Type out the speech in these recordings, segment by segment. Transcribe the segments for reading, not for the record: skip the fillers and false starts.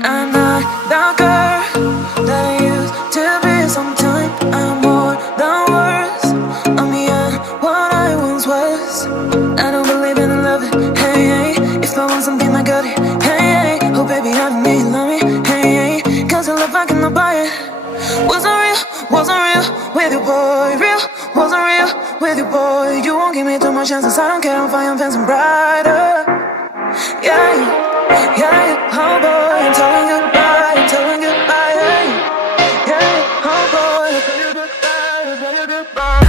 I'm not the girl that I used to be. Sometime I'm more than words. I'm beyond what I once was. I don't believe in love. Hey, hey. If I want something, I got it. Hey, hey. Oh baby, I don't need love me. Hey, hey. Cause your love I cannot buy it. Wasn't real with you, boy. Real wasn't real with you, boy. You won't give me too much chances. I don't care if I am fancy brighter. Yeah, yeah, oh boy, I'm telling goodbye, I'm telling goodbye. Yeah, yeah, oh boy, I'm telling goodbye, I'm telling goodbye.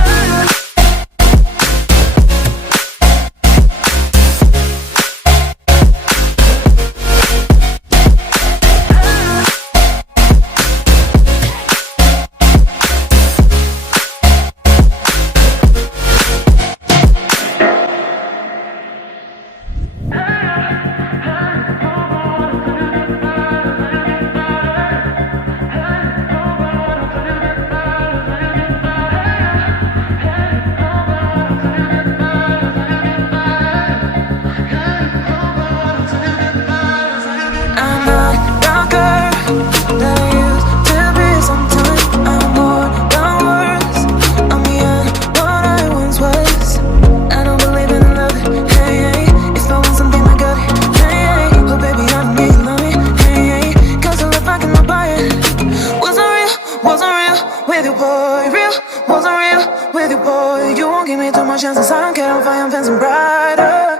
Chances I don't care if I am fancy brighter.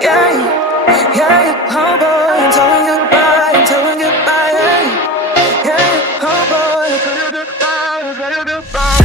Yeah, yeah, oh boy, I'm telling goodbye, I'm telling goodbye. Yeah, yeah, oh boy, I'm telling goodbye, I'm telling goodbye.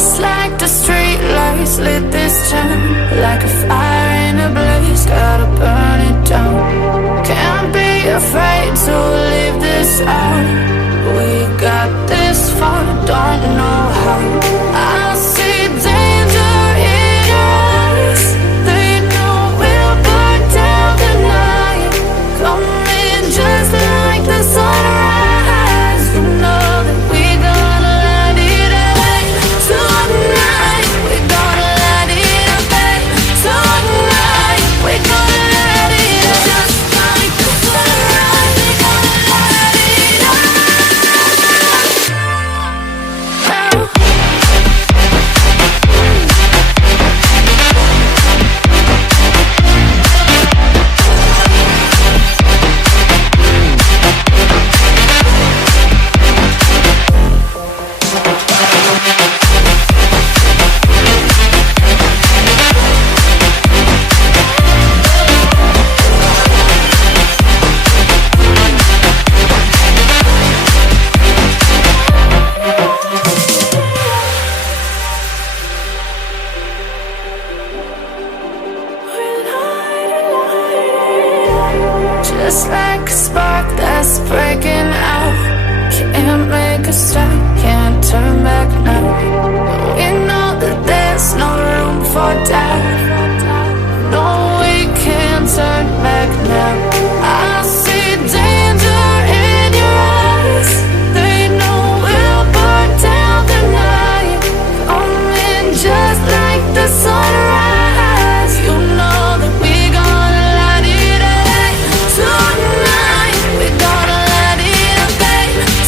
Just like the street lights lit this town, like a fire in a blaze, gotta burn it down. Can't be afraid to leave this out. We got this far, don't know how. I see danger in your eyes. They know we'll burn down the night. Coming just like the sunrise. You know that we gonna light it up tonight. We gonna light it up tonight. We gonna light it up just like the sunrise. We gonna light it up now. Just like a spark that's breaking out. Can't make a stop, can't turn back now. We know that there's no room for doubt. No, we can't turn back now. I see danger in your eyes. They know we'll burn down the night. Coming just like the sunrise. You know that we gonna light it up tonight. We gonna light it up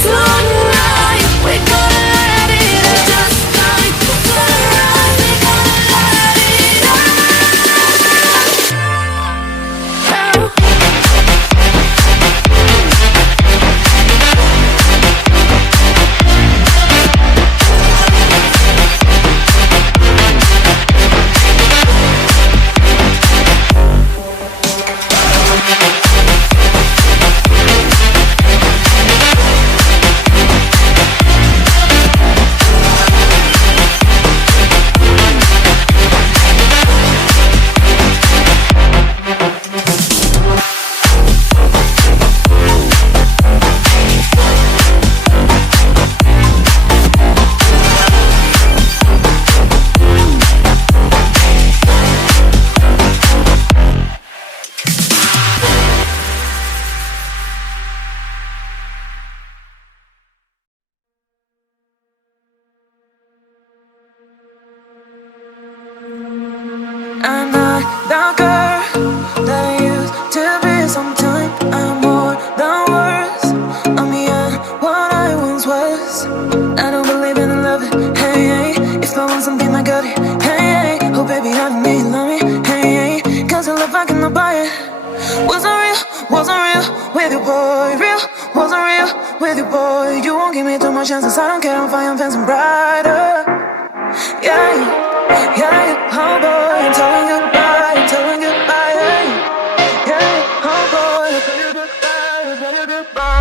tonight. We gonna light it up just like the sunrise. We gonna light it up now. I'm not the girl that I used to be. Sometimes I'm more than words. I'm beyond what I once was. I don't believe in love. Hey, hey. If I want something, I got it. Hey, hey. Oh, baby, I don't need love me. Hey, hey. Cause I love, I cannot buy it. Wasn't real with you, boy. Real, wasn't real with you, boy. You won't give me too much chances. I don't care, I'm fine, I'm fancy brighter. Yeah, yeah, oh boy, I'm telling goodbye, I'm telling goodbye, yeah, oh boy, I'm telling goodbye, I'm telling goodbye.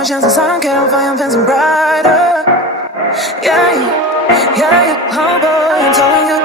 Chances I don't care if I am fancy brighter. Yeah, yeah, oh boy, I'm telling you.